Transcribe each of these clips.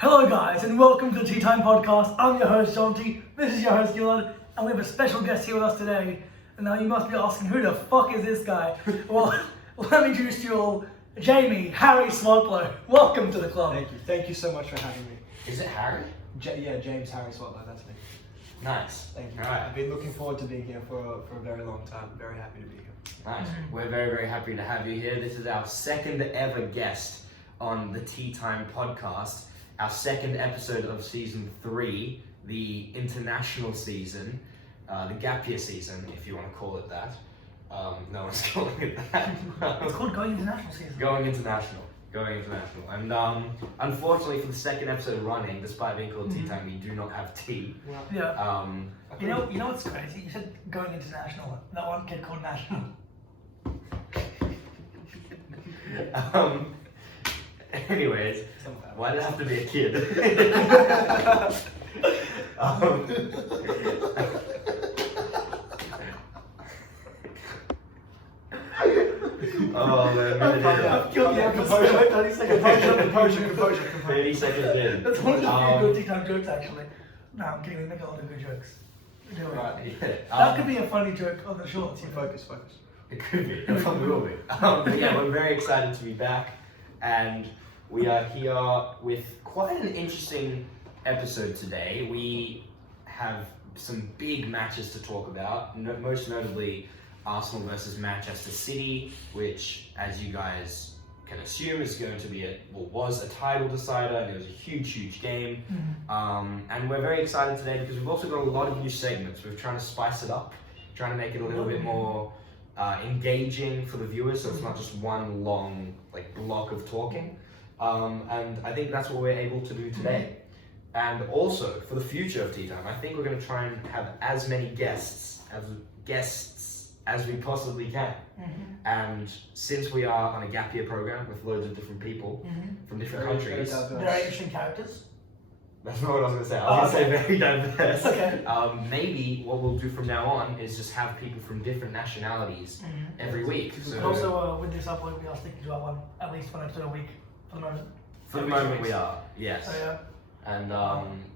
Hello guys and welcome to the Tea Time Podcast. I'm your host Jonty, this is your host Gilad, and we have a special guest here with us today. And now you must be asking, who the fuck is this guy? Well, let me introduce to you all, Jamie Harry Swatlow. Welcome to the club. Thank you so much for having me. Is it Harry? James Harry Swatlow, that's me. Nice. Thank you. All right. I've been looking forward to being here for a very long time. Very happy to be here. Nice. We're very, very happy to have you here. This is our second ever guest on the Tea Time Podcast. Our second episode of season 3, the international season, the gap year season, if you want to call it that. No one's calling it that. It's called Going International season. Going international. And unfortunately, for the second episode running, despite being called Tea Time, we do not have tea. Well, Yeah. You know what's crazy? You said Going International. That one kid called National. Anyways, why does it have to be a kid? Oh man, I've killed you. Composure. 30 seconds. Composure. 30 seconds in. That's one of the few good Tea Time jokes actually. No, I'm kidding, we make a lot of good jokes. We do it. Right. Yeah. That could be a funny joke on the shorts. You know? Focus. It could be. It probably will be. But yeah, we're very excited to be back, and we are here with quite an interesting episode today. We have some big matches to talk about, most notably Arsenal versus Manchester City, which, as you guys can assume, is going to be was a title decider, and it was a huge game. And we're very excited today because we've also got a lot of new segments. We're trying to spice it up, trying to make it a little bit more engaging for the viewers, so it's not just one long block of talking. And I think that's what we're able to do today. And also for the future of Tea Time, I think we're going to try and have as many guests as we possibly can. And since we are on a gap year program with loads of different people from different countries, Very interesting characters. that's not what I was going to say. I was going to say very diverse. Okay. Maybe what we'll do from now on is just have people from different nationalities every week. And So also, with this upload, we are sticking to our at least one episode a week for the moment. for the moment we are, yes. So yeah. And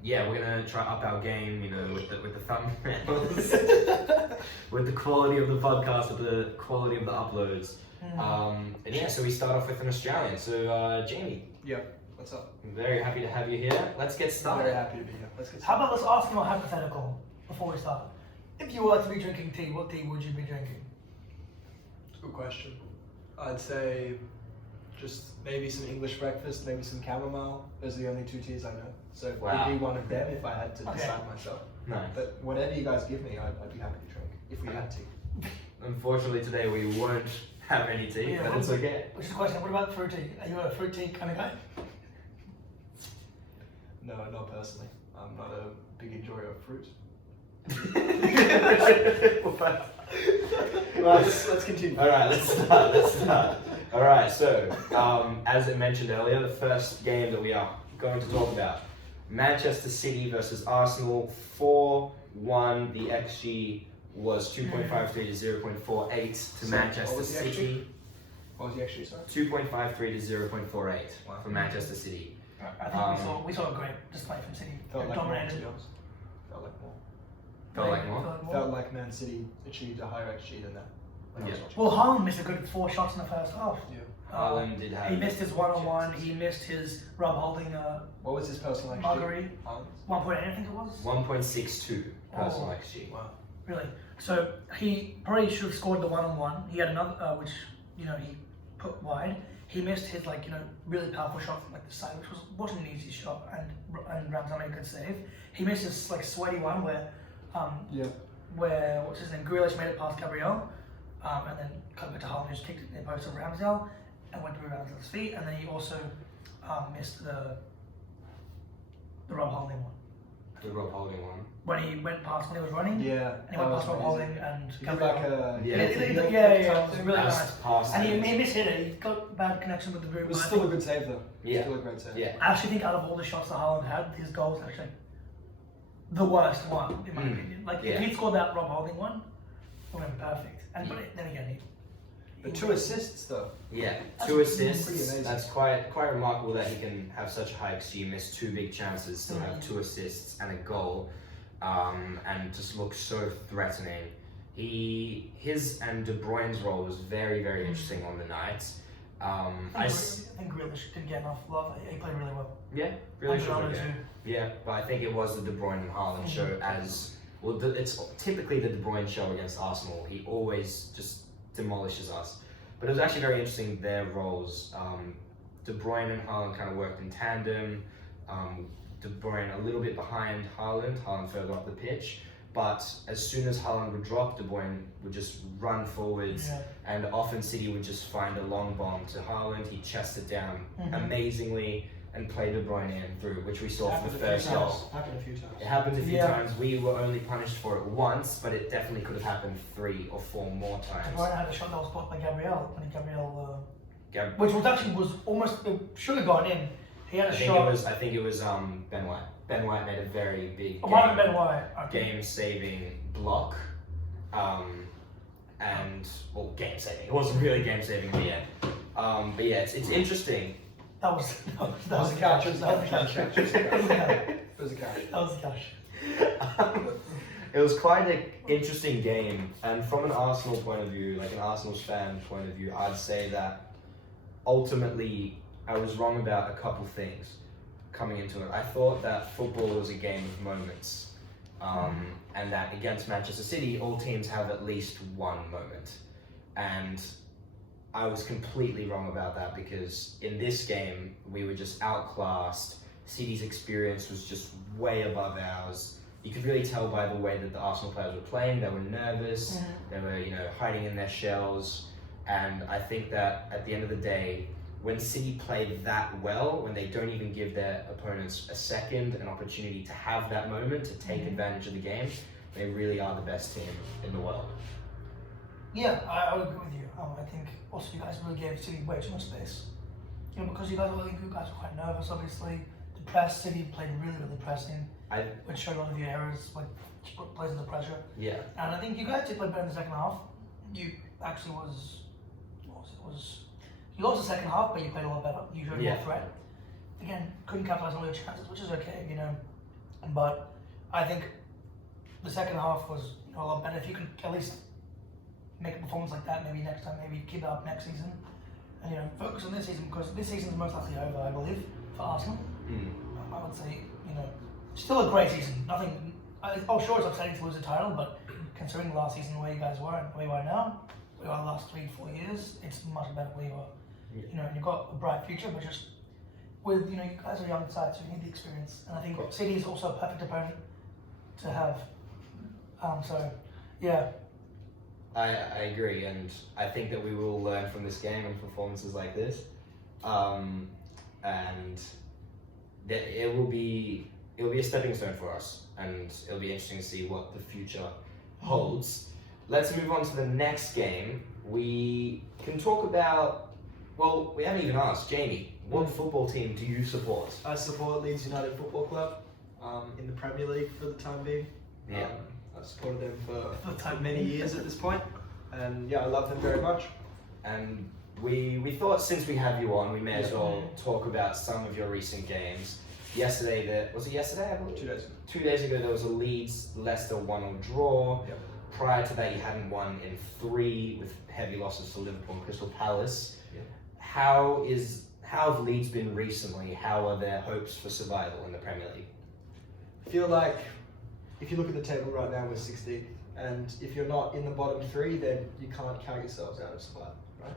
yeah, we're gonna try up our game, with the thumbnails, with the quality of the podcast, with the quality of the uploads. And yeah, so we start off with an Australian. So Jamie, Yeah. What's up? I'm very happy to have you here. Let's get Very started. happy to be here. Let's get How started. about let's ask you a hypothetical before we start. If you were to be drinking tea, what tea would you be drinking? Good question. I'd say just maybe some English breakfast, maybe some chamomile. Those are the only 2 teas I know. So it Wow. would be one of them if I had to Okay. decide myself. Nice. But whatever you guys give me, I'd be happy to drink if we had tea. Unfortunately, today we won't have any tea, Yeah, but it's okay. Which is the question, what about fruit tea? Are you a fruit tea kind of guy? No, not personally. I'm not a big enjoyer of fruit. Let's continue. All right, let's start. All right, so as I mentioned earlier, the first game that we are going to talk about, Manchester City versus Arsenal, 4-1. The XG was 2.53 to 0.48 to So, Manchester what was the XG? City. What was the actually, sorry? 2.53 to 0.48 Wow. for Manchester City. I think we saw a great display from City. Felt like more, to Dominated. be honest. Felt like more. Felt like more? Felt like Man City achieved a higher XG than that. When I was Yeah. watching. Well, Haaland missed a good 4 shots in the first half. Yeah. Haaland did have. He missed his one-on-one. He missed his Rob Holding What was his personal XG? Marguerite. Haaland's? 1.8, I think it was. 1.62 personal Oh. XG. Wow. Really. So he probably should have scored the one-on-one. He had another, which he put wide. He missed his really powerful shot from the side, which wasn't an easy shot, and Ramsey made a good save. He missed his sweaty one where Yeah. what's his name, Grealish made it past Gabriel, and then cut back to Haaland, who just kicked it in the post of Ramsdale and went through Ramsdale's feet, and then he also missed the Rob Holding one. The Rob Holding one. When he went past when he was running, Yeah. and he went past Rob Holding and He did Gabriel. like a Yeah. Yeah, it was really Pass- nice. pass And it. he missed it. He got bad connection with the boot. It was but I still a think- good save though. Yeah. Still a great save. Yeah. I actually think out of all the shots that Haaland had, his goal was actually the worst one, in my opinion. Like, Yeah. if he'd scored that Rob Holding one, it would have been perfect. And but then again, But 2 assists though. Yeah, That's 2 pretty assists. amazing. That's quite remarkable that he can have such a high XG, miss 2 big chances, still have 2 assists and a goal, and just look so threatening. His and De Bruyne's role was very very interesting on the night. I think Grealish didn't get enough love. He played really well. Yeah, really And should Ronaldo have. too. Yeah, but I think it was the De Bruyne and Haaland show as well. It's typically the De Bruyne show against Arsenal. He always just demolishes us. But it was actually very interesting their roles. De Bruyne and Haaland kind of worked in tandem. De Bruyne a little bit behind Haaland further up the pitch. But as soon as Haaland would drop, De Bruyne would just run forwards, and often City would just find a long bomb to Haaland. He'd chest it down amazingly and play De Bruyne in through, which we saw for the first goal. Happened a few times. It happened a few times. We were only punished for it once, but it definitely could have happened 3 or 4 more De times. Bruyne had a shot that was blocked by Gabriel, which was actually almost it should have gone in. He had a shot. I think it was Ben White. Ben White made a very big game-saving block, and game-saving. It wasn't really game-saving in the end. But yeah, it's interesting. That was a catch. It was a catch. It was quite an interesting game, and from an Arsenal point of view, like an Arsenal fan point of view, I'd say that ultimately I was wrong about a couple things coming into it. I thought that football was a game of moments, and that against Manchester City, all teams have at least one moment, and I was completely wrong about that, because in this game we were just outclassed. City's experience was just way above ours. You could really tell by the way that the Arsenal players were playing. They were nervous. They were, hiding in their shells. And I think that at the end of the day, when City play that well, when they don't even give their opponents a second, an opportunity to have that moment, to take advantage of the game, they really are the best team in the world. Yeah, I would agree with you. I think also you guys really gave City way too much space. Because you guys were quite nervous, obviously. The press, City played really pressing, which showed a lot of your errors, like plays under pressure. Yeah. And I think you guys did play better in the second half. You actually you lost the second half, but you played a lot better. You showed more threat. Again, couldn't capitalize on all your chances, which is okay, But I think the second half was a lot better. If you could at least make a performance like that, maybe next time, maybe keep it up next season, and focus on this season, because this season is most likely over, I believe, for Arsenal. I would say, still a great season. Nothing. Sure, it's upsetting to lose the title, but considering the last season where you guys were and where you are now, we are the last 3-4 years, it's much better where you are. And you've got a bright future, but just with you guys are young sides, so you need the experience. And I think City is also a perfect opponent to have. So, yeah. I agree, and I think that we will learn from this game and performances like this, and that it will be a stepping stone for us, and it'll be interesting to see what the future holds. Let's move on to the next game. We can talk about, we haven't even asked, Jamie, what football team do you support? I support Leeds United Football Club in the Premier League for the time being. Yeah. I've supported them for many years at this point, and I love them very much. And we thought, since we have you on, we may as well talk about some of your recent games. Yesterday, was it yesterday? I believe? 2 days ago. 2 days ago, there was a Leeds-Leicester 1-1 draw. Yep. Prior to that, you hadn't won in 3 with heavy losses to Liverpool and Crystal Palace. Yep. How have Leeds been recently? How are their hopes for survival in the Premier League? I feel like if you look at the table right now, we're 16th, and if you're not in the bottom 3, then you can't count yourselves out of survival, right?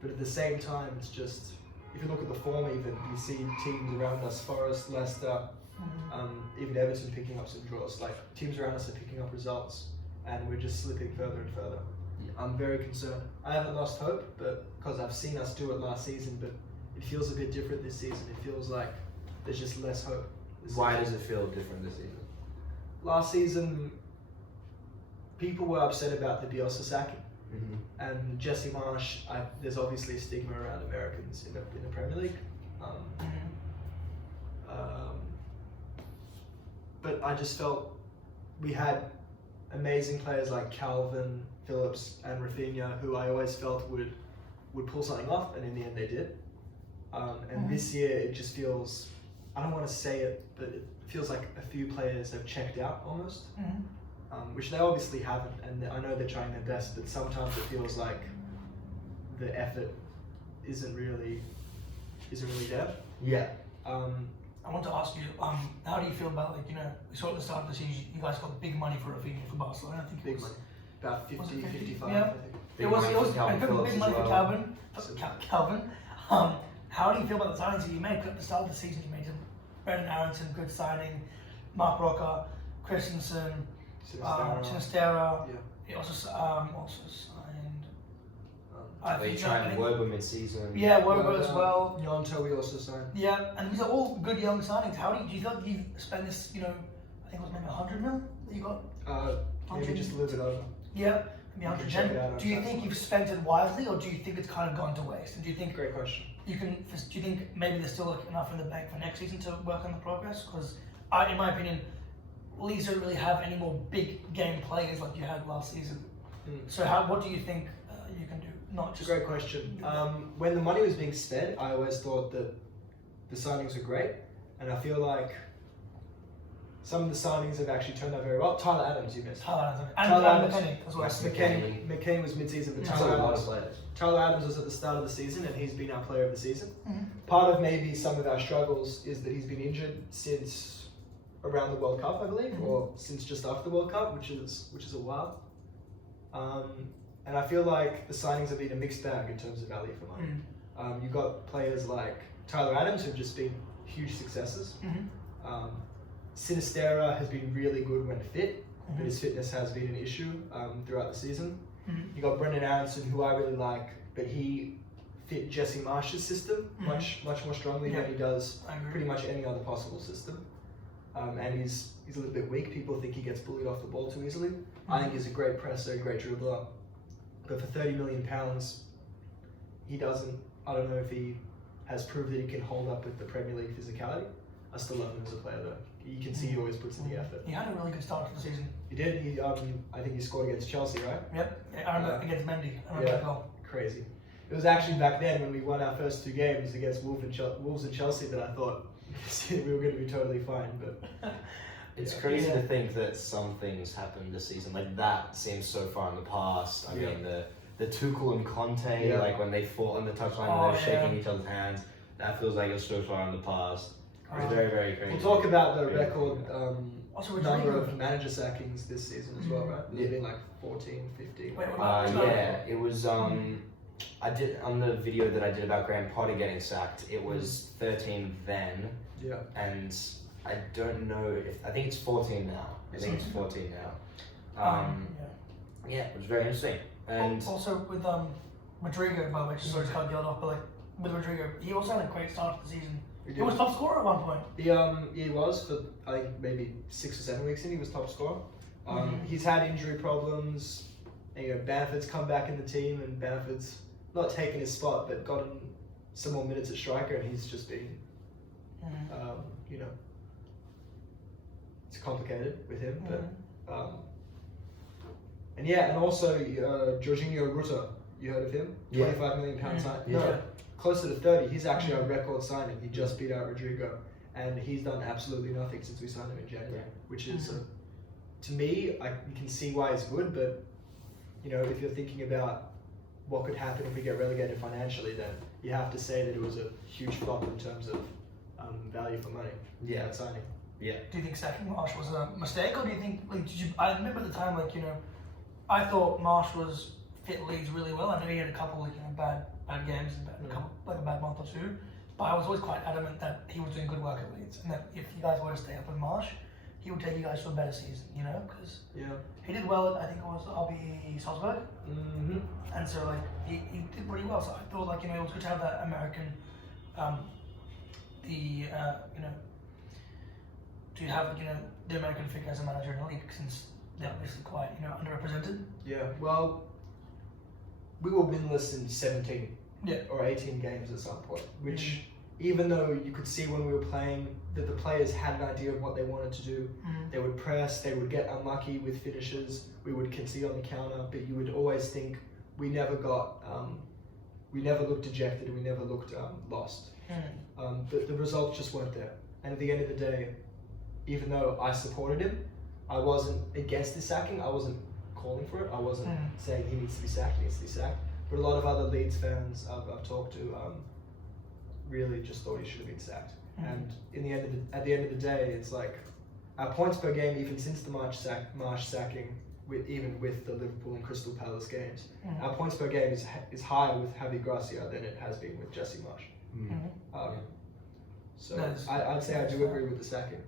But at the same time, it's just, if you look at the form even, you see teams around us, Forest, Leicester, even Everton picking up some draws. Like, teams around us are picking up results, and we're just slipping further and further. Yeah. I'm very concerned. I haven't lost hope, but because I've seen us do it last season, but it feels a bit different this season. It feels like there's just less hope. Why does it feel different this season? Last season, people were upset about the Bielsa sacking. And Jesse Marsh, there's obviously a stigma around Americans in the Premier League. But I just felt we had amazing players like Calvin, Phillips, and Rafinha, who I always felt would pull something off, and in the end they did. And this year it just feels, I don't want to say it, but it feels like a few players have checked out almost, which they obviously haven't, and I know they're trying their best, but sometimes it feels like the effort isn't really there. Yeah. I want to ask you, how do you feel about, like, we saw at the start of the season, you guys got big money for Rafinha for Barcelona. I think it Big was money. About 50, 55, Yeah. I think. It was Calvin Phillips big as money for well. Calvin. How do you feel about the signings that you made at the start of the season? You made Brendan Aronson, good signing, Mark Roca, Christensen, Sinistera. Yeah. He also signed. They tried Woba mid-season. Yeah, Woba as well. Yonto we also signed. Yeah, and these are all good young signings. How do you feel like you've spent this? I think it was maybe 100 mil that you got. Maybe just a little bit over. Yeah, maybe You can check it 110. out Do you on think Transfer. you've spent it wisely, or do you think it's kind of gone to waste? And do you think Great question. do you think maybe there's still enough in the bank for next season to work on the progress? Because in my opinion, Leeds don't really have any more big game players like you had last season. So what do you think you can do? Not It's a just great question. When the money was being spent, I always thought that the signings were great, and I feel like some of the signings have actually turned out very well. Tyler Adams, you missed. Tyler Tyler Adams Adams. McKennie as well. Yes. McKennie was mid-season, but That's a lot of Tyler players. Adams was at the start of the season, and he's been our player of the season. Mhm. Part of maybe some of our struggles is that he's been injured since around the World Cup, I believe, or since just after the World Cup, which is a while. And I feel like the signings have been a mixed bag in terms of value for money. You've got players like Tyler Adams who've just been huge successes. Sinistera has been really good when fit, but his fitness has been an issue throughout the season. You got Brendan Aronson, who I really like, but he fit Jesse Marsh's system much more strongly than he does pretty much any other possible system. And he's a little bit weak. People think he gets bullied off the ball too easily. I think he's a great presser, great dribbler. But for £30 million, he doesn't. I don't know if he has proved that he can hold up with the Premier League physicality. I still love him as a player, though. You can see he always puts in the effort. He had a really good start to the season. He did. I think he scored against Chelsea, right? Yep. I remember against Mendy. I remember that goal. Crazy. It was actually back then when we won our first two games against Wolves and Chelsea that I thought we were going to be totally fine. But It's crazy to think that some things happened this season. Like, that seems so far in the past. I mean, the Tuchel and Conte, like when they fought on the touchline and they were shaking each other's hands, that feels like it's so far in the past. It's very, very crazy. We'll talk about the record Also, number of manager sackings this season as well, right? There's been like 14, 15. Wait, Yeah, it was. I did on the video that I did about Graham Potter getting sacked. It was 13 then, Yeah. and I don't know if I think it's 14 now. I think it's 14 now. Yeah, it was very interesting. And also with Rodrigo, by the way, just sorry to cut Gilad off, but like with Rodrigo, he also had a great start to the season. He was top scorer at one point. He was for I think maybe 6 or 7 weeks in. He was top scorer. He's had injury problems. And, Bamford's come back in the team, and Bamford's not taken his spot, but gotten some more minutes at striker, and he's just been, it's complicated with him, but and also Jorginho Rutter, you heard of him? £25 million sign. No, closer to 30. He's actually a record signing. He just beat out Rodrigo, and he's done absolutely nothing since we signed him in January, which is, to me, you can see why he's good, but if you're thinking about what could happen if we get relegated financially, then you have to say that it was a huge flop in terms of value for money. That signing. Yeah. Do you think sacking Marsh was a mistake, or do you think I remember at the time I thought Marsh fit Leeds really well. I know he had a couple bad games and a bad month or two, but I was always quite adamant that he was doing good work at Leeds, and that if you guys were to stay up with Marsh, he would take you guys to a better season, because he did well at, I think it was RB Salzburg, and so he did pretty well. So I thought it was good to have that American, to have the American figure as a manager in the league, since they're obviously quite underrepresented. Yeah, well, we were winless in 17 or 18 games at some point, which even though you could see when we were playing that the players had an idea of what they wanted to do. They would press, they would get unlucky with finishes, we would concede on the counter, but you would always think we never looked dejected, and we never looked lost. The results just weren't there. And at the end of the day, even though I supported him, I wasn't against his sacking, I wasn't calling for it, I wasn't saying he needs to be sacked, But a lot of other Leeds fans I've talked to really just thought he should have been sacked. And at the end of the day, it's like our points per game, even since the Marsh sacking, even with the Liverpool and Crystal Palace games, our points per game is higher with Javi Gracia than it has been with Jesse Marsh. So I'd say I do agree with the sacking.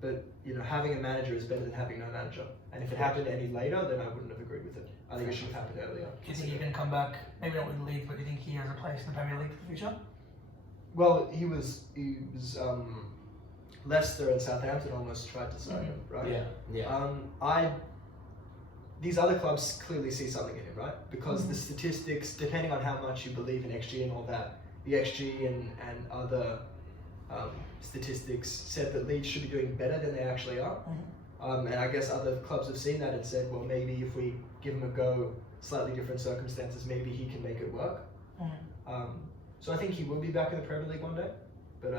But having a manager is better than having no manager. And if it happened any later, then I wouldn't have agreed with it. I think it should have happened earlier. Do you think he can come back? Maybe not with Leeds, but do you think he has a place in the Premier League for the future? Well, he was Leicester and Southampton almost tried to sign him, right? Yeah. These other clubs clearly see something in him, right? Because the statistics, depending on how much you believe in XG and all that, the XG and other statistics said that Leeds should be doing better than they actually are. And I guess other clubs have seen that and said, well, maybe if we give him a go, slightly different circumstances, maybe he can make it work. So I think he will be back in the Premier League one day, but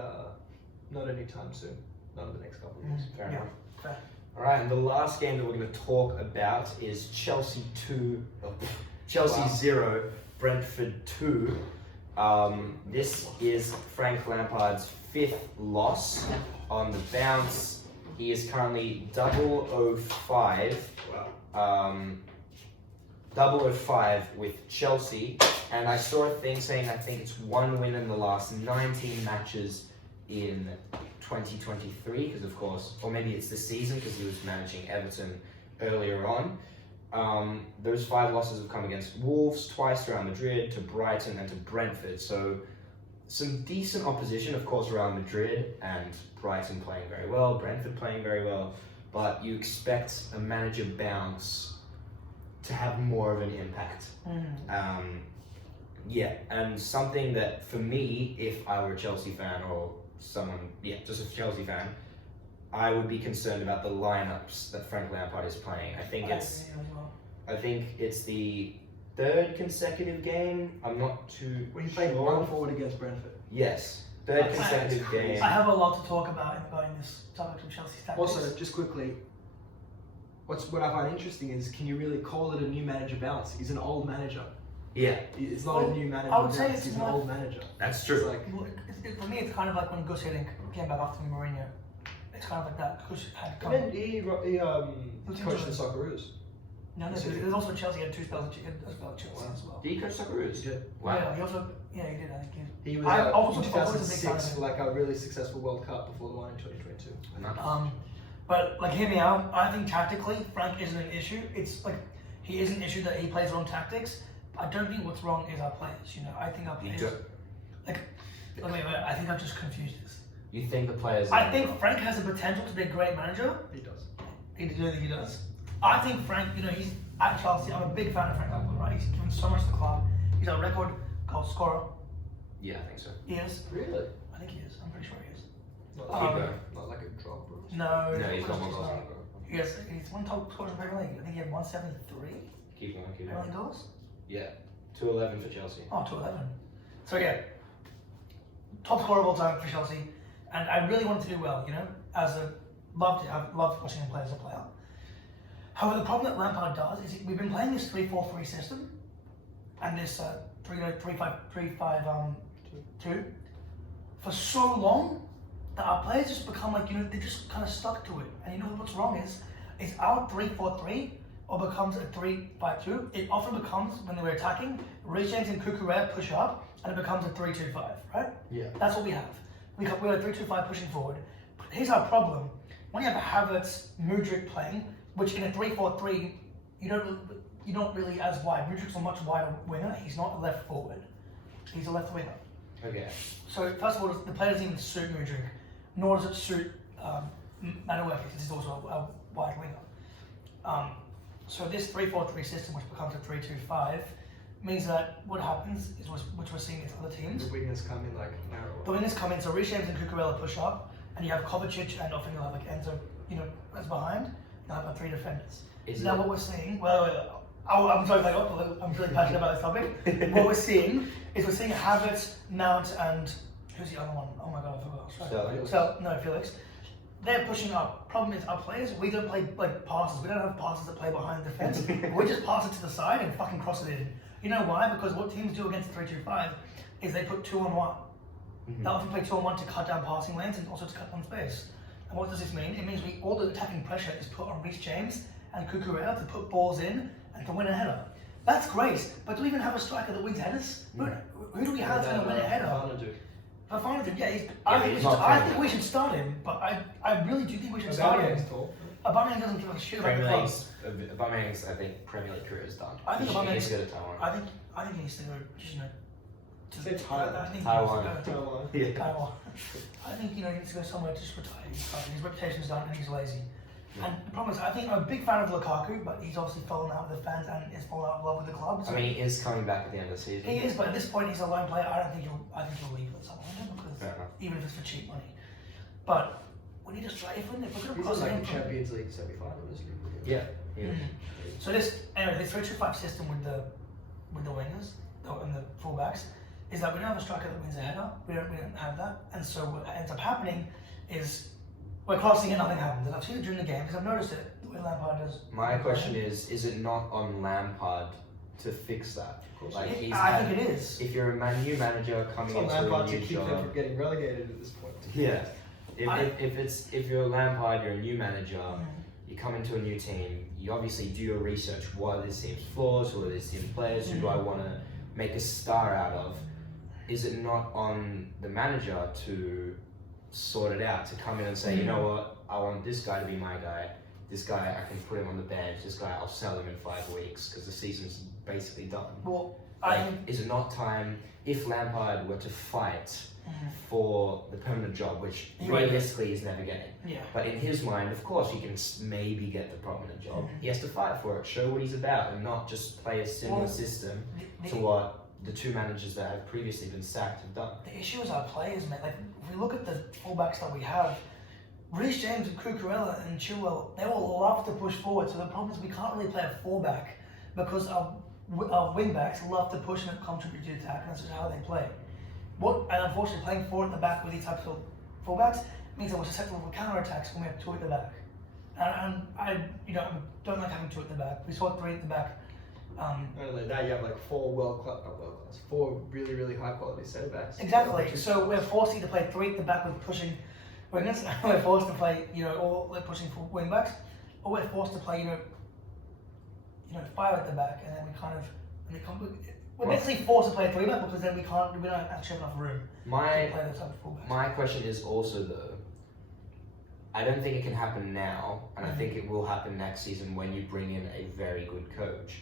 not anytime soon. Not in the next couple of years. Fair enough. All right, and the last game that we're going to talk about is Chelsea 0, Brentford 2. This is Frank Lampard's 5th loss on the bounce. He is currently 005. 005 with Chelsea, and I saw a thing saying I think it's 1 win in the last 19 matches in 2023, because of course, or maybe it's the season because he was managing Everton earlier on. Those 5 losses have come against Wolves, twice to Real Madrid, to Brighton, and to Brentford. So some decent opposition, of course, Real Madrid and Brighton playing very well, Brentford playing very well, but you expect a manager bounce to have more of an impact. And something that for me, if I were a Chelsea fan or someone, just a Chelsea fan, I would be concerned about the lineups that Frank Lampard is playing. I think it's the 3rd consecutive game. I'm not too When he played sure. 1 forward against Brentford. Yes, 3rd consecutive game. I have a lot to talk about in this topic of Chelsea tactics. Also, just quickly, what I find interesting is, can you really call it a new manager bounce? He's an old manager. Yeah. It's not a new manager I would say bounce, it's he's an not- old manager. That's true. For me, it's kind of like when Gus Hiddink came back after Mourinho. It's kind of like that. Gus had come. And then he coached the Socceroos. No, there's also Chelsea had 2 spells at Chelsea as well. Did he coach Socceroos? He did. Wow. Yeah, he also, he did. I think He was I also in was a big fan of 2006 him. for like a really successful World Cup before the one in 2022. But like, hear me out. I think tactically, Frank isn't an issue. It's like he is an issue that he plays wrong tactics. I don't think what's wrong is our players. I think our players. Wait, I think I'm just confused. You think the players? I think Frank has the potential to be a great manager. He does. I do think he does. I think Frank, he's at Chelsea. I'm a big fan of Frank Lampard, right? He's doing so much for the club. He's a record goal scorer. Yeah, I think so. He is. Really? I think he is. I'm pretty sure he is. Not like a drop, bro. No, he's got more goals. Yes, he's one top scorer in the Premier League. I think he had 173. Keep going. How many goals? Yeah, 211 for Chelsea. Oh, 211. So yeah, top scorer of all time for Chelsea, and I really wanted to do well. I've loved watching him play as a player. However, the problem that Lampard does is we've been playing this 3-4-3 system, and this 3-5-2 for so long that our players just become like they just kind of stuck to it. And what's wrong is our 3-4-3 or becomes a 3-5-2. It often becomes, when we're attacking, Reece James and Cucurella push up, and it becomes a 3-2-5, right? Yeah. That's what we have. We're a 3-2-5 pushing forward. But here's our problem. When you have Havertz, Mudryk playing, which in a 3-4-3, you don't really as wide. Mudryk's a much wider winger. He's not a left forward. He's a left winger. Okay. So first of all, the player doesn't even suit Mudryk, nor does it suit Manuel, because he's also a wide winger. So this 3-4-3 system, which becomes a 3-2-5, means that what happens is, which we're seeing in other teams, The wingers come in like narrow. the wingers come in, so Reece James and Cucurella push up, and you have Kovacic, and often you'll have like Enzo, as behind. You'll have 3 defenders. Is Now it- what we're seeing, I'm sorry if I got, but I'm really passionate about this topic. What we're seeing is Havertz, Mount, and who's the other one? Oh my god, I forgot. Felix. They're pushing up. Problem is, our players, we don't play like passes. We don't have passes that play behind the defense. We just pass it to the side and fucking cross it in. You know why? Because what teams do against 3-2-5 is they put 2-on-1. Mm-hmm. They often play 2-on-1 to cut down passing lanes and also to cut down space. And what does this mean? It means all the attacking pressure is put on Reece James and Cucurella to put balls in and to win a header. That's great, but do we even have a striker that wins headers? Who do we have that's going to win a header? Fafana, I think we should start him, but I really do think we should start him. Aubameyang doesn't give a shit about the club. Aubameyang's, I think, Premier League career is done. I think Aubameyang he's good at Taiwan. I think he needs to go, to Say Taiwan. Taiwan. Yeah. Taiwan. I think he needs to go somewhere to just retire. His reputation's done and he's lazy. And the problem is, I think I'm a big fan of Lukaku, but he's obviously fallen out with the fans and is fallen out of love with the club. So I mean, he is coming back at the end of the season. he is, but at this point he's a lone player. I think he'll leave with someone because even if it's for cheap money. But we need to strike. If we're going to He's cross like in a Champions League semi-final, isn't he? Yeah. So this 3-2-5 system with the wingers and the fullbacks is that we don't have a striker that wins a header. We don't have that, and so what ends up happening is we're crossing and nothing happens. And I've seen it during the game because I've noticed it the way Lampard does. My question is it not on Lampard to fix that? Like I think it is. If you're a new manager coming It's on into Lampard a to new keep them job, from getting relegated at this point. yeah. If you're Lampard, you're a new manager, you come into a new team, you obviously do your research. What are this team's flaws? Who are this team's players? Who do I want to make a star out of? Is it not on the manager to sort it out, to come in and say, you know what, I want this guy to be my guy. This guy, I can put him on the bench. This guy, I'll sell him in 5 weeks because the season's basically done. Well, is it not time, if Lampard were to fight for the permanent job, which realistically he's never getting. Yeah. But in his mind, of course, he can maybe get the permanent job. He has to fight for it, show what he's about, and not just play a similar system to what the 2 managers that have previously been sacked have done. The issue is our players, man. Like, if we look at the fullbacks that we have, Reece James and Cucurella and Chilwell, they all love to push forward. So the problem is we can't really play a fullback because our wing-backs love to push and contribute to the attack, and that's just how they play. And unfortunately, playing 4 at the back with these types of fullbacks means that we're susceptible for counter-attacks when we have 2 at the back. And I don't like having 2 at the back. We saw 3 at the back. Not only that, you have like 4 really, really high quality centre backs. Exactly. So we're forced to either play 3 at the back with pushing wingers, we're forced to play, all like pushing for wing backs, or we're forced to play, 5 at the back, and then we're basically forced to play a 3-back because then we don't actually have enough room to play those type of fullbacks. My question is also though, I don't think it can happen now, and I think it will happen next season when you bring in a very good coach.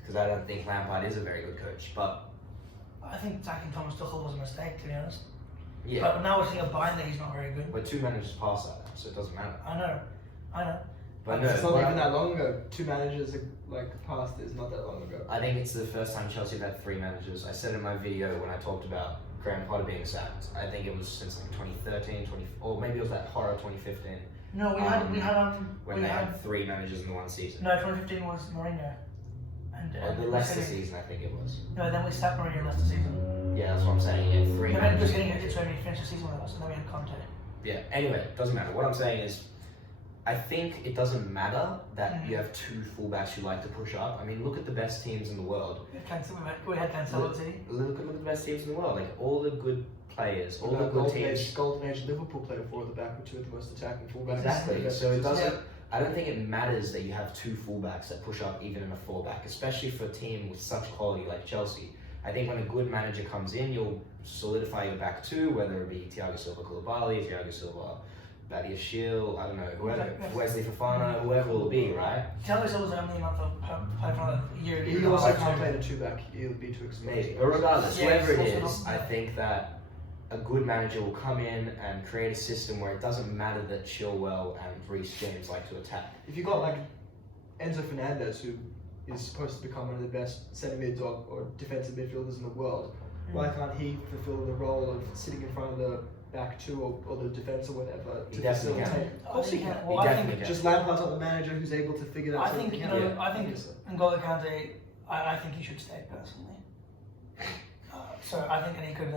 Because I don't think Lampard is a very good coach, but I think sacking Thomas Tuchel was a mistake, to be honest. yeah. But now we're seeing a Bayern that he's not very good. But 2 managers passed that, so it doesn't matter. I know. But no, It's not even that long ago. 2 managers passed is not that long ago. I think it's the first time Chelsea have had 3 managers. I said in my video when I talked about Graham Potter being sacked, I think it was since like 2013, or maybe it was that horror 2015. No, when they had 3 managers in the one season. No, 2015 was Mourinho. And the Leicester season, I think it was. No, then we sacked Mourinho Leicester season. Yeah, that's what I'm saying. You had 3 No, managers. just getting it so he finished the season with us, and then we had Conte. Yeah, anyway, doesn't matter. What I'm saying is, I think it doesn't matter that you have 2 fullbacks who like to push up. I mean, look at the best teams in the world. We had Cancelo at City. Look at the best teams in the world. Like, all the good players, all the good Golden teams. Golden Age Liverpool played a 4 at the back with 2 of the most attacking fullbacks. Exactly. So it doesn't. I don't think it matters that you have 2 fullbacks that push up even in a 4-back, especially for a team with such quality like Chelsea. I think when a good manager comes in, you'll solidify your back 2, whether it be Thiago Silva Koulibaly, Thiago Silva Badiashile, I don't know, whoever, Wesley Fofana, whoever it will be, right? Thiago Silva's only month of playing for a year. He also can't play the 2-back. He'll be too exposed. Maybe. But regardless, Yeah, whoever it it's is, I think that a good manager will come in and create a system where it doesn't matter that Chilwell and Reece James like to attack. If you got like Enzo Fernandez, who is supposed to become one of the best centre mids or defensive midfielders in the world, why can't he fulfill the role of sitting in front of the back two or the defense or whatever He to definitely can. facilitate. Of course he can. Well, He I definitely think can. Just Lampard's not the manager who's able to figure that I sort think of you thing know out. I think Obviously. N'Golo Kante. I think he should stay personally. So I think that he could.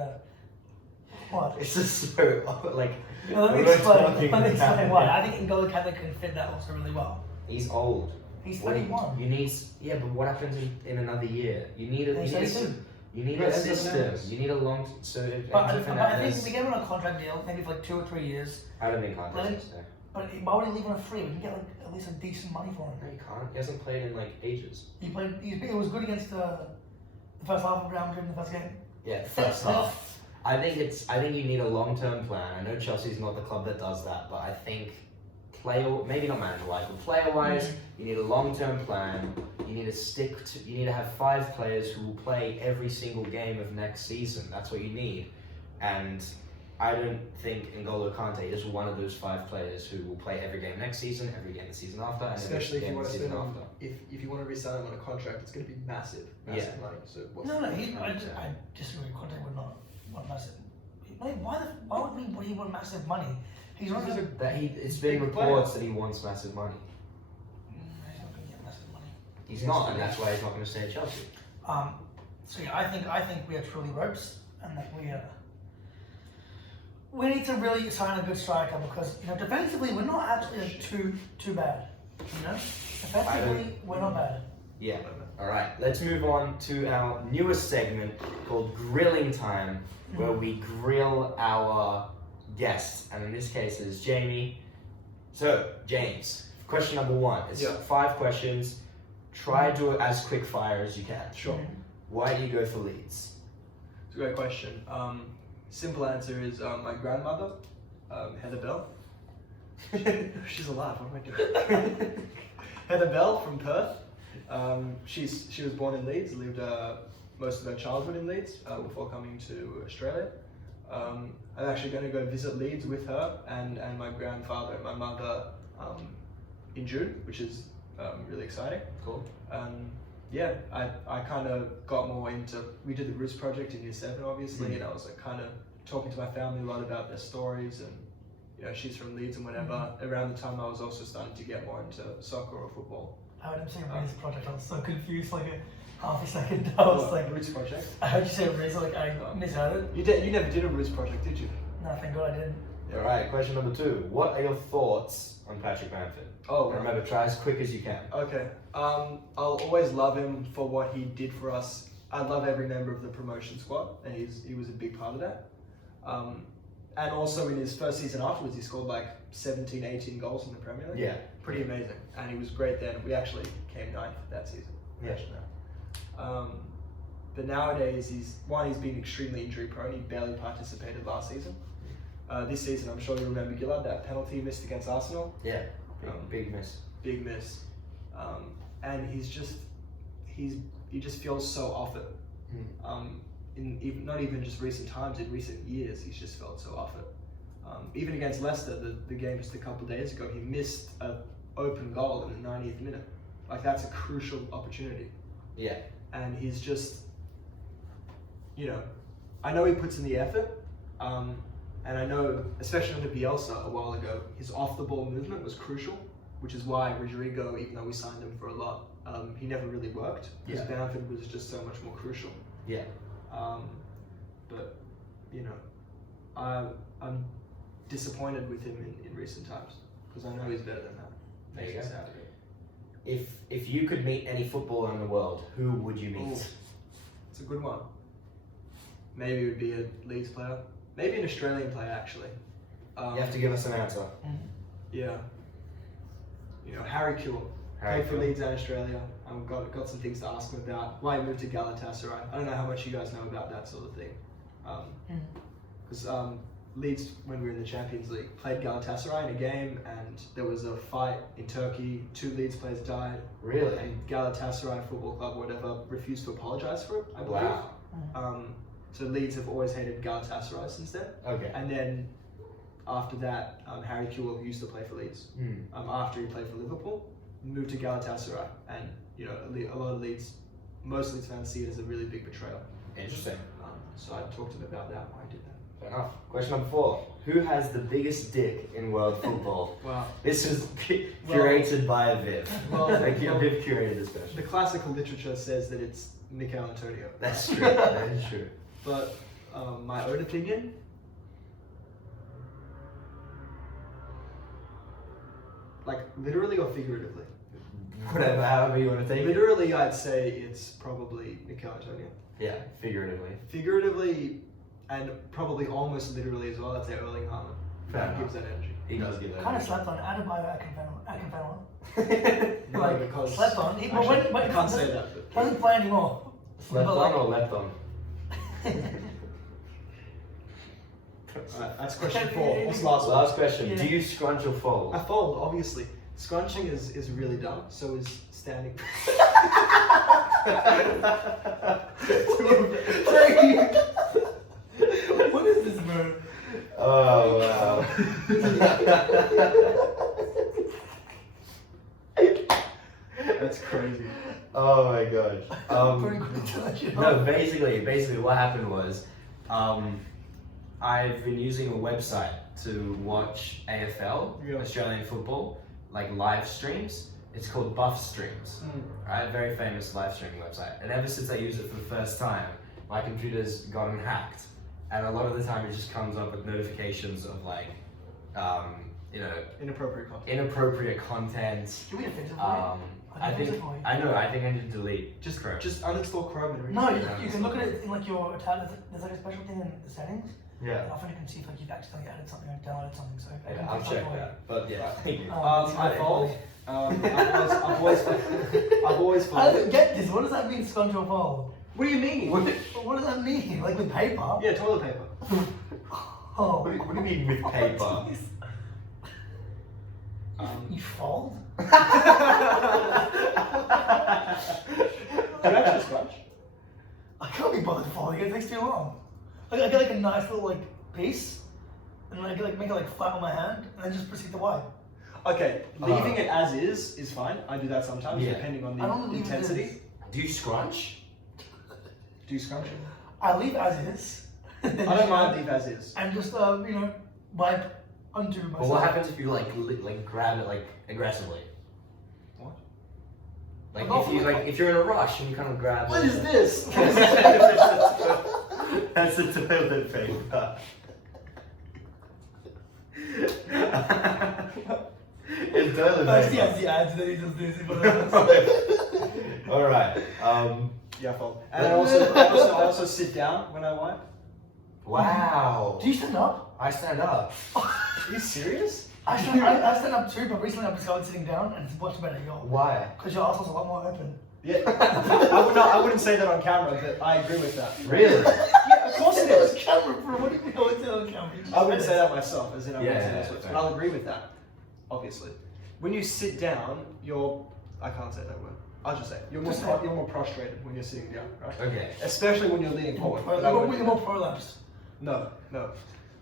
What? It's just so like. No, let me we're explain. talking Let me explain about- why. I think N'Golo Kante can fit that also really well. He's old. He's What do 31. You need, yeah, but what happens in another year? You need a, He's you need a, 32. you need But a Enzo system. Fernandez. You need a long. So if But Enzo I think Fernandez, we get him on a contract deal, maybe for like 2 or 3 years. I don't think Let him- Conte's there. But why would he leave on a free? We can get like at least a decent money for him. No, you can't. He hasn't played in like ages. He played. He was good against the first half of Real Madrid in the first game. Yeah, the first half. I think you need a long-term plan. I know Chelsea's not the club that does that, but I think maybe not manager-wise, but player-wise, you need a long-term plan. You need to you need to have 5 players who will play every single game of next season. That's what you need. And I don't think N'Golo Kante is one of those 5 players who will play every game next season, every game the season after, and Especially if every you game want the to season spend after. on, if you want to resign him on a contract, it's going to be massive money. So what's No, the he. point? I disagree. Conte would not want massive. Why would he want massive money? He's not going to. It's been big player. reports that he wants massive money. He's not going to get massive money. He's not, and that's why he's not going to stay at Chelsea. So yeah, I think we are truly ropes, and that we need to really sign a good striker because defensively we're not actually like, too bad. Defensively we're not bad. Yeah. All right. Let's move on to our newest segment called Grilling Time, where we grill our guests, and in this case it's Jamie. So James, question number 1. It's 5 questions. Try to do it as quick fire as you can. Sure. Why do you go for Leeds? It's a great question. Simple answer is my grandmother, Heather Bell. She's alive. What am I doing? Heather Bell from Perth. She was born in Leeds. Lived most of her childhood in Leeds before coming to Australia. I'm actually going to go visit Leeds with her and my grandfather and my mother in June, which is really exciting. Cool. Yeah, I kind of got more into, we did the Roots project in year 7 obviously, and I was like kind of talking to my family a lot about their stories, and she's from Leeds and whatever. Around the time I was also starting to get more into soccer or football. I heard him say Roots project. I was so confused, like a half a second. I was like, Roots project? I heard you say Roots, like I misheard it. You never did a Roots project, did you? No, thank God I didn't. All right. Question number 2. What are your thoughts on Patrick Bamford? Oh, And remember, try as quick as you can. Okay. I'll always love him for what he did for us. I love every member of the promotion squad, and he was a big part of that. And also in his first season afterwards, he scored like 17, 18 goals in the Premier League. Yeah. Pretty amazing. And he was great then. We actually came 9th that season. Yeah. Mention that. But nowadays, he's been extremely injury prone. He barely participated last season. This season, I'm sure you remember Gilad, that penalty he missed against Arsenal. Yeah. Big miss. Big miss. And he just feels so off it. Not even just recent times, in recent years, he's just felt so off it. Even against Leicester, the game just a couple of days ago, he missed an open goal in the 90th minute. Like, that's a crucial opportunity. Yeah. And he's just, I know he puts in the effort, and I know, especially under Bielsa a while ago, his off-the-ball movement was crucial, which is why Rodrigo, even though we signed him for a lot, he never really worked, because Bamford was just so much more crucial. Yeah. But, I'm disappointed with him in recent times, because I know he's better than that. There you Makes go. me sad. If you could meet any footballer in the world, who would you meet? Ooh, it's a good one. Maybe it would be a Leeds player. Maybe an Australian player, actually. You have to give us an answer. Yeah. Harry Kewell. Harry Played for Kewell. Leeds and Australia. I've got some things to ask him about. Why he moved to Galatasaray. I don't know how much you guys know about that sort of thing. Because Leeds, when we were in the Champions League, played Galatasaray in a game, and there was a fight in Turkey. 2 Leeds players died. Really? And Galatasaray Football Club, whatever, refused to apologise for it, I believe. Wow. So Leeds have always hated Galatasaray since then. Okay. And then after that, Harry Kewell, who used to play for Leeds, after he played for Liverpool, moved to Galatasaray, and a lot of most Leeds fans see it as a really big betrayal. Interesting. So I talked to him about that, why I did that. Fair enough. Question number 4. Who has the biggest dick in world football? Wow. This is curated by Viv. Well, Viv curated this question. The classical literature says that it's Mikel Antonio. That's true. That is true. But my own opinion, like literally or figuratively? Whatever, however you want to take it. Literally, I'd say it's probably Mikel Antonio. Yeah, figuratively. Figuratively, and probably almost literally as well, I'd say Erling Haaland. Fair That enough. gives that energy. He does give that. Kind of slept on. Adebayo, I can fan No, Like, because slept on. He- actually, when- I can't say that. But doesn't play anymore. Slept But, on like- or left on? Alright, that's question 4. What's the last one? Last question. Yeah. Do you scrunch or fold? I fold, obviously. Scrunching is really dumb, so is standing. What is this, bro? Oh, wow. That's crazy. Oh my gosh. Pretty quick to let you know. No, basically what happened was, I've been using a website to watch AFL, Yeah. Australian football, like live streams. It's called Buff Streams, right? Very famous live streaming website. And ever since I used it for the first time, my computer's gotten hacked. And a lot of the time it just comes up with notifications of like, you know, Inappropriate content. inappropriate content. Can we fix it for I think I need to delete Just Chrome. uninstall Chrome and you? No, restart. you can look at it in like your tab. There's like a special thing in the settings. Yeah. And often you can see if like you've accidentally added something or downloaded something. So I Yeah, can I'll fix check for you. that. But yeah, thank you. I fold. I've always I folded. don't get this. What does that mean, scrunch or fold? What do you mean? What does that mean? Like with paper? Yeah, toilet paper. Oh. What do you mean with paper? You fold? Do you actually scrunch? I can't be bothered folding it. It takes too long. Like I get like a nice little like piece, and then I get like make it like flat on my hand, and then just proceed to wipe. Okay, leaving it as is fine. I do that sometimes, Yeah. depending on I don't the leave it as intensity. is. Do you scrunch? Do you scrunch it? I leave as is. I don't mind leave as is. And just wipe onto myself. But what happens if you like grab it like aggressively? What? Like if you're in a rush and you kind of grab. What it. is this? That's a toilet paper. It's toilet I see paper. the ads that he does this. All right. Yeah, fold. And I also sit down when I wipe. Wow. Do you stand up? I stand up. Are you serious? I stand up too, but recently I've started sitting down, and it's much better, yo. Why? Because your asshole's a lot more open. Yeah. I wouldn't say that on camera, but I agree with that. Really? Yeah, of course it is. Camera, bro. What do you mean I would say on camera? You just I wouldn't said say it. that myself, as in I wouldn't say Yeah, that, fair. but I'll agree with that, obviously. When you sit down, I can't say that word. I'll just say it. You're more prostrated when you're sitting down, right? Okay. Especially when you're leaning More forward. more prolapse. No.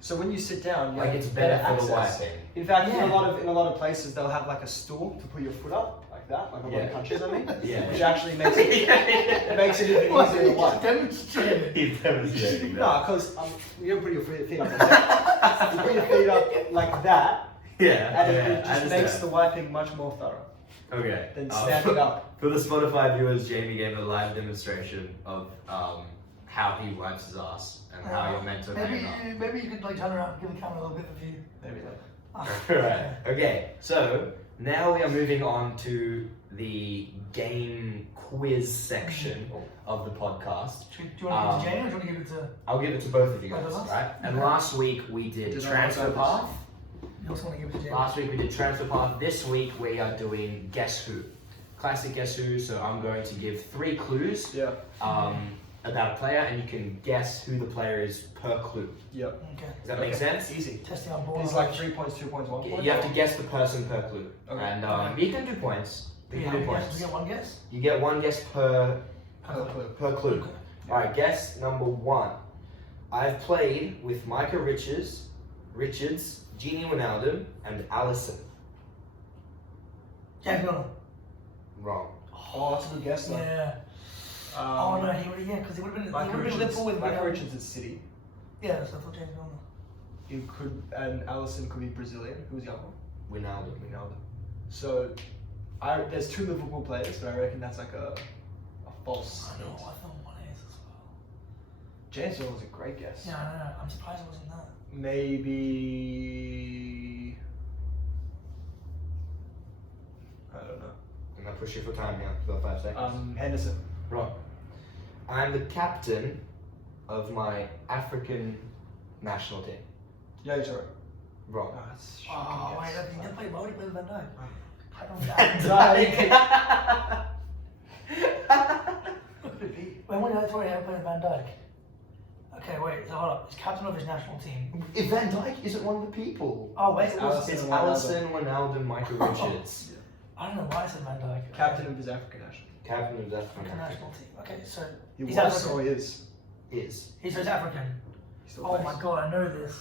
So when you sit down, you Like have it's better for the access. wiping. In fact, Yeah. in a lot of places, they'll have like a stool to put your foot up, like that, like a lot Yeah. of countries, I mean, Yeah. which actually makes it even easier to wipe. Demonstrate it. He's demonstrating No, because you don't put your feet up like that. You put your feet up like that, Yeah. and yeah, it I just makes understand. the wiping much more thorough Okay. than standing up. For the Spotify viewers, Jamie gave a live demonstration of how he wipes his ass and how you're meant to hang up. Maybe you could like turn around and give the camera a little bit of view. Maybe like. Alright. Okay. So now we are moving on to the game quiz section of the podcast. Do you want to give it to Jane or do you want to give it to? I'll give it to both of you guys, Both of us? right? And Okay. last week we did Did I transfer write path. You also want to give it to Jane? Last week we did transfer path. This week we are doing guess who. Classic guess who. So I'm going to give 3 clues Yeah. about a player, and you can guess who the player is per clue. Yep. Okay. Does that make Okay. sense? Easy. Testing our ball. It's like 3 points, 2 points, 1 point. You have to guess the person per clue, Okay. and you can do points. You Yeah, can do we points. get one guess. You get 1 guess per Per clue. clue. Okay. All right, guess number 1. I've played with Micah Richards, Genie Wijnaldum, and Allison. James Milner. Wrong. Oh, that's a good guess though. Yeah. Oh no, he would because he would have been Michael Liverpool with Richards is City. Yeah, so I thought James Milner. It could, and Alisson could be Brazilian. Who's the other one? Ronaldo. Ronaldo. So, there's 2 Liverpool players, but I reckon that's like a false. I know, I thought one is as well. James Milner's a great guess. Yeah, I know. I'm surprised it wasn't that. Maybe. I don't know. I'm gonna push you for time here. You've got 5 seconds. Henderson. Wrong. I'm the captain of my African national team. Yeah, you're right. Wrong. Oh, that's Oh, shocking wait, guess. he didn't play well. He played with Van Dijk. I don't What could it be? When did I tell you how to play with Van Dijk? Okay, wait, so hold up. He's captain of his national team. If Van Dijk isn't one of the people. Oh, wait, it was. Alisson. It's Alisson, Ronaldo, Michael Richards. I don't know why I said Van Dijk. Captain of his African national. Captain of African African national team. Okay, so He he's was African. or he is. is. He's African. He still Oh plays. my god, I know this.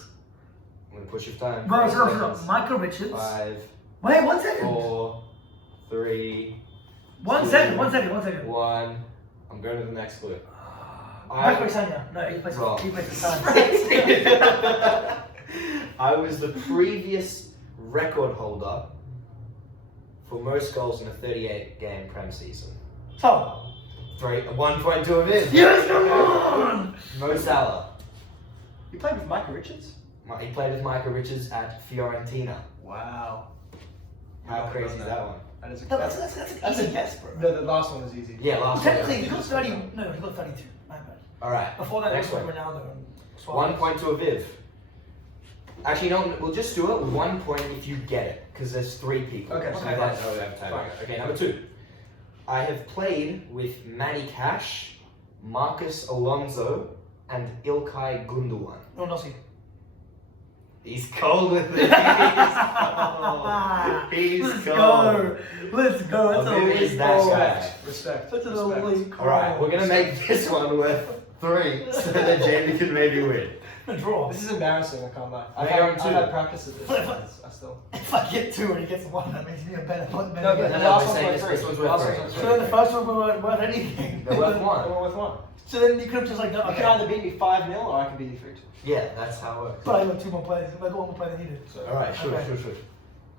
I'm gonna push your time. Bro, 5 shut seconds. up. Michael Richards. 5, Wait, 1 second. 4, 3, 1 2, second, 1 second, 1 second. 1. I'm going to the next clue. Michael Sanya. No, he plays Wrong. for time. I was the previous record holder for most goals in a 38-game Prem season. So, 1.2 of it. yes, come on! Mo Salah. You played with Michael Richards? He played with Michael Richards at Fiorentina. Wow. How crazy is that one? That is a, No, that's an easy guess, bro. the last one was easy. Yeah, last one. Technically, he got 30. No, he got 32. My bad. Alright. Before that, Next it was one. Ronaldo and Suarez. 1.2 of Viv. Actually, no, we'll just do it 1 point if you get it, because there's 3 people. Okay, so so I fine. don't know that time. Fine. Okay, number 2. I have played with Manny Cash, Marcus Alonso, and Ilkay Gundogan. Lewandowski. He's cold with it. He's Let's cold. go. Let's go. That's Who a is elite that call. guy? Respect. That's an Respect. elite call. Alright, we're gonna make this one worth 3 so that Jamie can maybe win. A draw. This is embarrassing, I can't lie. I've had practice at this. I still. If I get 2 and he gets 1, that means you need a better one. No, No, but no, the last we're one's saying worth this 3. one's worth Last 3. one's So then the first one weren't worth anything. They're worth 1. We're worth 1. So then you could have just like done. You can either beat me 5-0 or I can beat you 3-2. Yeah, that's how it works. But I got 2 more players. If I got 1 more player than you did. So, Alright, sure. Okay.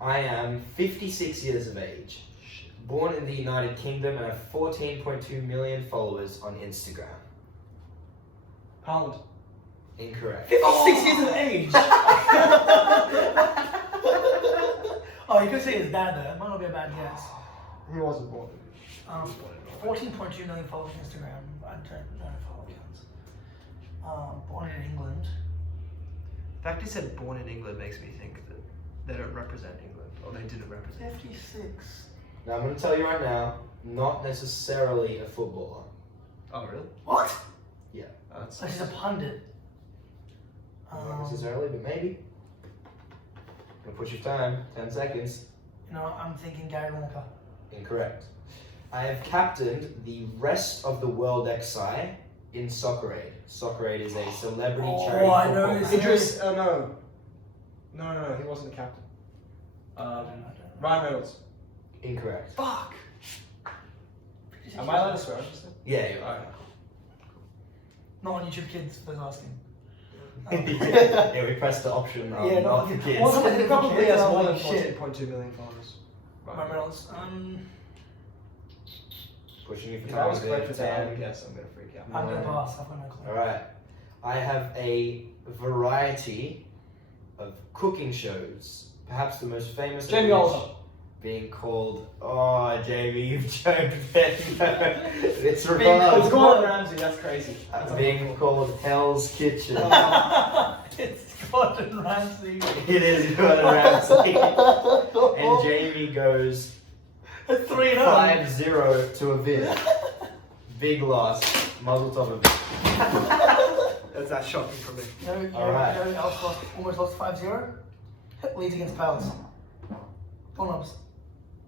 I am 56 years of age, born in the United Kingdom, and have 14.2 million followers on Instagram. Haaland. Incorrect. 56 years of age. Oh, you could say his dad though. It might not be a bad guess. He wasn't born. 14.2 million followers on Instagram. I don't know if Haaland counts. Born in England. The fact he said born in England makes me think that they don't represent England, or they didn't represent. 56. Now, I'm going to tell you right now, not necessarily a footballer. Oh, really? What? Yeah. That's So she's a pundit. Not necessarily, but maybe. Gonna push your time. 10 seconds. You know, I'm thinking Gary Lineker. Incorrect. I have captained the rest of the World XI in Soccer Aid. Soccer Aid is a celebrity charity I know football this. match. Idris. No, he wasn't the captain. Ryan Reynolds. Incorrect. Fuck. Am I allowed to swear? Yeah, you are. Alright. Not on YouTube Kids, those asking. Yeah, we pressed the option Yeah, not not for the- kids. Wasn't He probably Kids, has I'm more than like, shit. 14.2 million followers. Ryan Reynolds. Pushing you for If time. I was correct for time. that, I would guess I'm gonna freak out. I'm gonna pass. I've got no clue. Alright. I have a variety of cooking shows. Perhaps the most famous of Jamie which Oliver. being called, oh Jamie, you've choked it. It's It's wrong. Gordon Ramsay, that's crazy. Being called Hell's Kitchen. It's Gordon Ramsay. It is Gordon Ramsay. And Jamie goes 3-0. 5-0 to a Viv. Big loss. Muzzle top of it. That's shocking for me. Alright. Almost lost 5-0. Leeds against Palace. Doorknobs.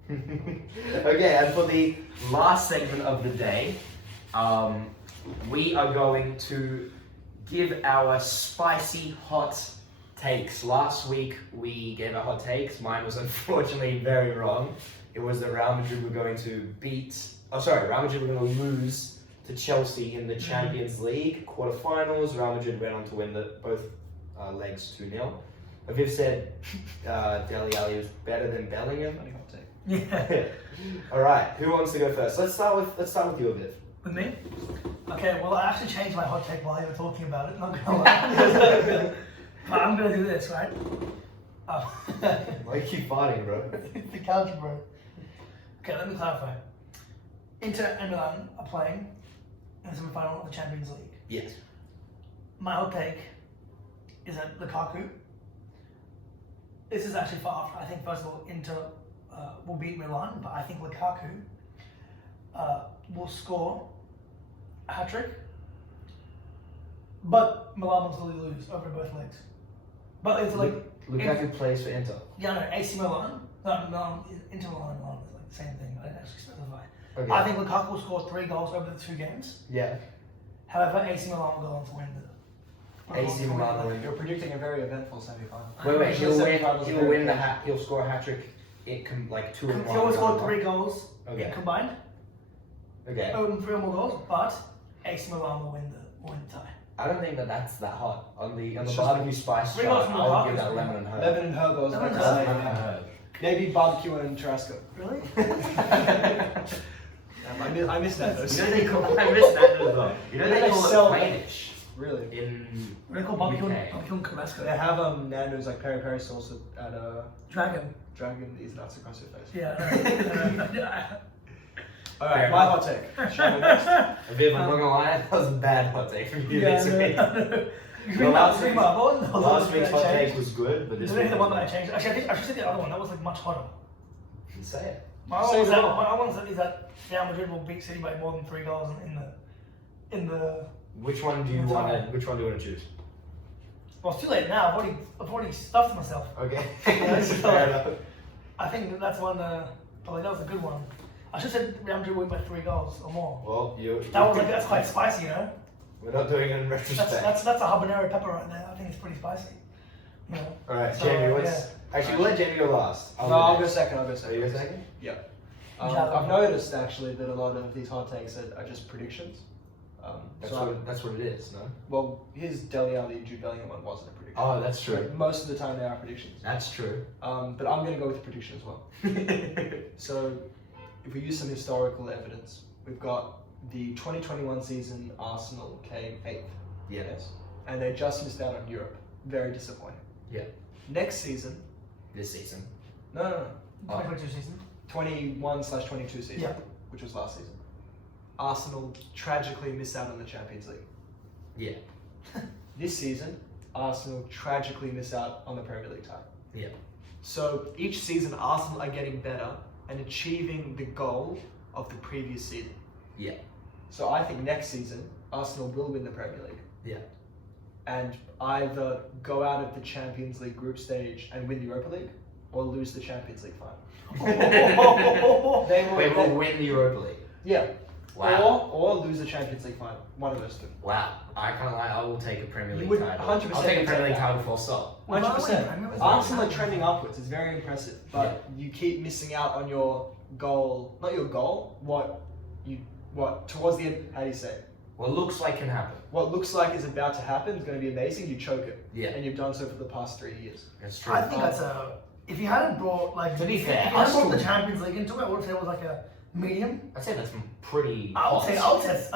Okay, and for the last segment of the day, we are going to give our spicy hot takes. Last week we gave our hot takes. Mine was unfortunately very wrong. It was that Real Madrid were going to Real Madrid were going to lose to Chelsea in the Champions League quarterfinals. Real Madrid went on to win both legs 2-0. Aviv said Dele Alli was better than Bellingham. Funny hot take. Yeah. All right, who wants to go first? Let's start with you, Aviv. With me? Okay, well, I actually changed my hot take while you were talking about it. Not gonna lie. But I'm gonna do this, right? Why you keep fighting, bro? The couch, bro. Okay, let me clarify. Inter and Milan are playing in the semi-final of the Champions League. Yes. My hot take is that Lukaku. This is actually far off. I think first of all, Inter will beat Milan, but I think Lukaku will score a hat trick. But Milan will still lose over both legs. But it's like Lukaku plays for Inter. yeah, no, AC Milan. No, Milan, Inter Milan and Milan is like the same thing. I didn't actually specify. Okay. I think Lukaku will score 3 goals over the 2 games. Yeah. However, AC Milan will go on to win the. AC Milan will win. You're predicting a very eventful semi-final. Wait, he'll Semi-finals are win very the hat. He'll score a hat trick. Like 2 and 1. He will score 3 goals Okay. combined. Okay. 3 or more goals, but AC Milan will win the tie. I don't think that's that hot. On the It's just barbecue spice 3 chart, goals from I would Lukaku give is that pretty lemon and herb. Lemon and herb, I was Lemon about to and say. Lemon and herb. Maybe barbecue and Tarasco. Really? I missed that though. You know they call I missed that as well. You know They they call sell- it plain dish Really? in They call barbecue UK. and Carrasco. They have Nando's like peri peri sauce at Dragon. Dragon is nuts across your face. Yeah. Alright, Fair my enough. hot take. Shall we next? Aviv, I'm not gonna lie, that was a bad hot take from you this week. Last Week's hot take was good, but this This is week the one that I changed. Actually, I should say the other one. That was like much hotter. You say it. My other one is that Real Madrid will beat City by more than 3 goals in the. Which one do you want to choose? Well, it's too late now. I've already stuffed myself. Okay. Yeah, Fair enough. I think that's one. But like, that was a good one. I should have said Real Madrid win by 3 goals or more. Well, That's quite spicy, you know. We're not doing it in retrospect. That's a habanero pepper right there. I think it's pretty spicy. You know? Alright, So, Jamie, yeah. Actually, we'll let Jamie go last. I'll go second. Are you go second? Yeah. Yeah. I've noticed actually that a lot of these hot takes are just predictions. That's what it is, no? Well, his Dele Alli Jude Bellingham one wasn't a prediction. Oh, that's true. Like, most of the time they are predictions. That's true. But I'm going to go with a prediction as well. So, if we use some historical evidence, we've got the 2021 season Arsenal came 8th. Yes. And they just missed out on Europe. Very disappointing. Yeah. Next season. This season. No. 2022 season. 21/22 season. Yeah. Which was last season. Arsenal tragically missed out on the Champions League. Yeah. This season, Arsenal tragically missed out on the Premier League title. Yeah. So each season, Arsenal are getting better and achieving the goal of the previous season. Yeah. So I think next season, Arsenal will win the Premier League. Yeah. And either go out of the Champions League group stage and win the Europa League, or lose the Champions League final. We'll win the Europa League. Yeah. Wow. Or lose the Champions League final. One of those two. Wow. I can't lie, I will take a Premier You League would title. 100% I'll take a Premier League take that. title full stop. 100%. Arsenal are trending upwards. It's very impressive. But you keep missing out on your goal. Not your goal. What towards the end? How do you say it? What looks like can happen. What looks like is about to happen is going to be amazing. You choke it. Yeah. And you've done so for the past 3 years. That's true. I think that's a. If you hadn't brought To be fair, if you hadn't brought the Arsenal- Champions League into it, I would say it was like a medium. I'd say that's pretty I would hot. say it's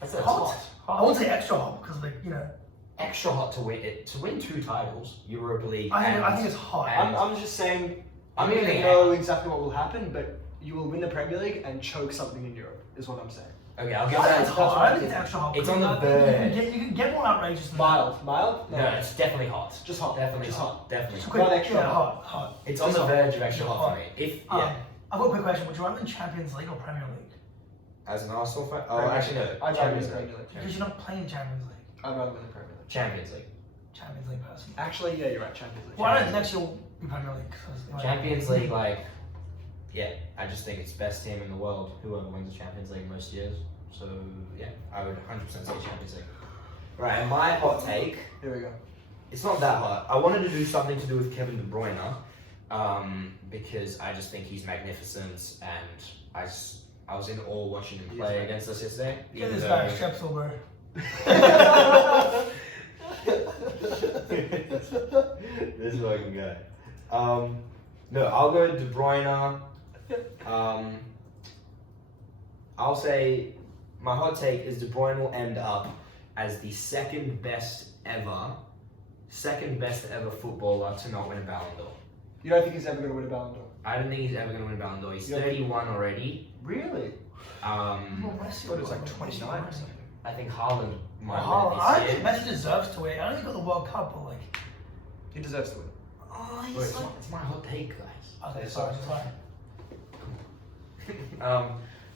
That's hot. hot. I would say extra hot because like Extra hot to win 2 titles, Europa League. I think it's hot. I'm just saying. I'm I don't gonna know exactly what will happen, but you will win the Premier League and choke something in Europe. Is what I'm saying. Okay, I'll give I think that. it's hot. I think it's extra hot. It's on the because verge. You can get more outrageous than Mild. No, it's definitely hot. Just hot. Definitely Just hot. Definitely Just hot. quick, Not extra yeah, hot. hot. It's on Just the hot. verge of extra hot for me. If I've got a quick question. Would you rather win Champions League or Premier League? as an Arsenal fan. Oh, Premier actually no. League. I'd rather win Champions the League. Premier League. Because you're not playing Champions League. I'd rather win the Premier League. Champions League. Champions League person. Actually, yeah, you're right. Champions League. Well, I don't next year will be Premier League. 'Cause, Champions League, I just think it's the best team in the world. Whoever wins the Champions League most years. So yeah, I would 100% say Champions League. Right, and my hot take. Here we go. It's not that hot. I wanted to do something to do with Kevin De Bruyne, because I just think he's magnificent, and I was in awe watching him play against us yesterday. Get even this though- guy Strepsil, bro. This fucking guy. No, I'll go De Bruyne. I'll say my hot take is De Bruyne will end up as the second best ever footballer to not win a Ballon d'Or. You don't think he's ever going to win a Ballon d'Or? I don't think he's ever going to win a Ballon d'Or. He's You don't think- 31 already. Really? Oh, I thought it was like 29 or something. I think Haaland might I win think this year. Messi deserves to win. I don't think he got the World Cup, but like, He deserves to win. oh, Bro, it's my hot take, guys. Okay, sorry.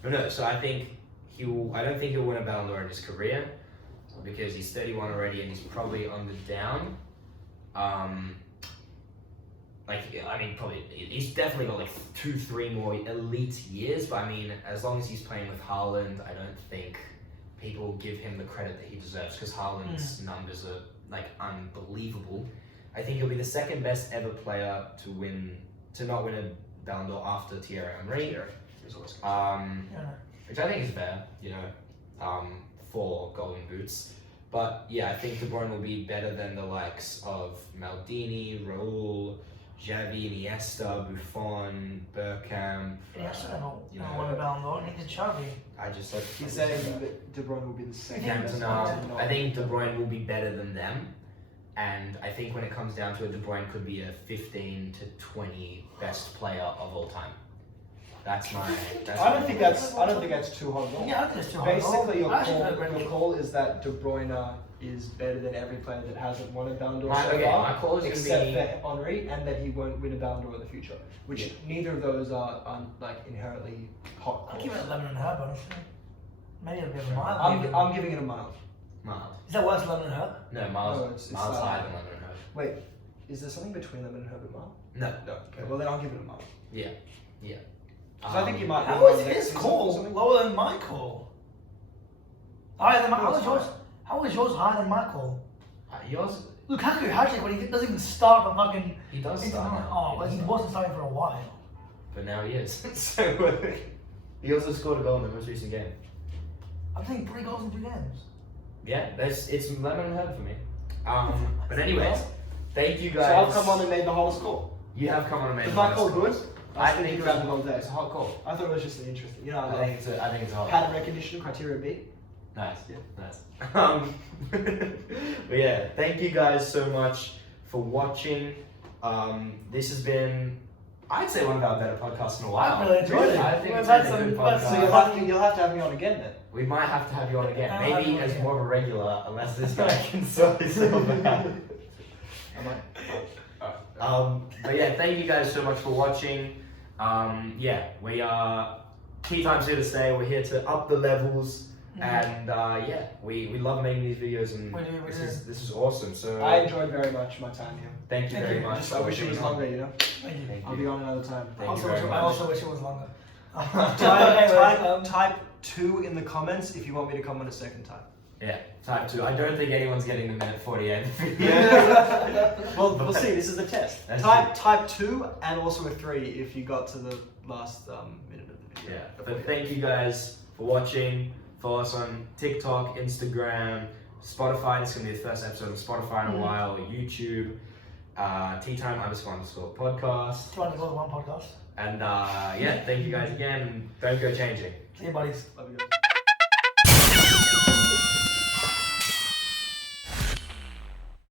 But no, so I think I don't think he'll win a Ballon d'Or in his career because he's 31 already and he's probably on the down. Probably he's definitely got like 2-3 more elite years. But I mean, as long as he's playing with Haaland, I don't think people give him the credit that he deserves because Haaland's numbers are like unbelievable. I think he'll be the second best ever player to not win a Ballon d'Or after Thierry Henry. Which I think is fair, for Golden Boots. But yeah, I think De Bruyne will be better than the likes of Maldini, Raul, Xavi, Iniesta, Buffon, Bergkamp. Iniesta never won a Ballon d'Or. Neither Xavi. I just like. He's saying that De Bruyne will be the second best. Cantona. I think De Bruyne will be better than them. And I think when it comes down to it, De Bruyne could be a 15 to 20 best player of all time. That's my. I don't think that's too hot at all. Yeah, I think it's too hot. Basically, your your call is that De Bruyne is better than every player that hasn't won a Ballon d'Or so My far, call is going to except be. for Henry, and that he won't win a Ballon d'Or in the future. Which neither of those are like inherently hot. I'll give it 11 and a half, honestly. Maybe a bit of a mile. I'm giving it a mild. Miles. Is that worse than 11 and a half? No, Miles. No, it's Miles higher than Lemon and Herb. Wait, is there something between Lemon and Herb and mild? No. No. Okay, well then I'll give it a mild. Yeah. So I think you might. How win was one next his season or call something. lower than my call? Higher than my, No, it's how was yours higher than my call? Yours. Lukaku hat-trick when he doesn't even start the fucking. He does into start the- now. Oh, but he wasn't starting for a while. But now he is. So he also scored a goal in the most recent game. I'm saying 3 goals in 2 games. Yeah, it's Lemon and Herb for me. But anyways, thank you guys. So I've come on and made the whole score. You have come on and made. Is the my highest call score. good? I think about the whole day. it's a hot call. I thought it was just an interesting. I think it's a hot. Pattern recognition criteria B. Nice. Yeah. Nice. But yeah, thank you guys so much for watching. This has been, I'd say, one of our better podcasts in a while. I really enjoyed it. I think We've it's had been a some- good we've had So podcast. you'll have to have me on again then. We might have to have you on again. I'll have Maybe you on as again. more of a regular, unless this guy can sort himself out. But yeah, thank you guys so much for watching. We are Tea Time's here to stay. We're here to up the levels, and we love making these videos, and We do. this is awesome. So I enjoyed very much my time here. thank you Thank very you. much. I wish it was being on. longer, you know. Thank you. Thank I'll you. be on another time. Thank you very I much. also wish it was longer. Type 2 in the comments if you want me to come on a second time. Yeah, type 2. I don't think anyone's getting the minute 48 video. Well, we'll see. This is a test. That's Type 2 and also a 3 if you got to the last minute of the video. Yeah, but thank you guys for watching. Follow us on TikTok, Instagram, Spotify. This is going to be the first episode of Spotify in a while. YouTube, teatime__podcast. 201 podcast. And thank you guys again. Don't go changing. See you, buddies. Love you guys.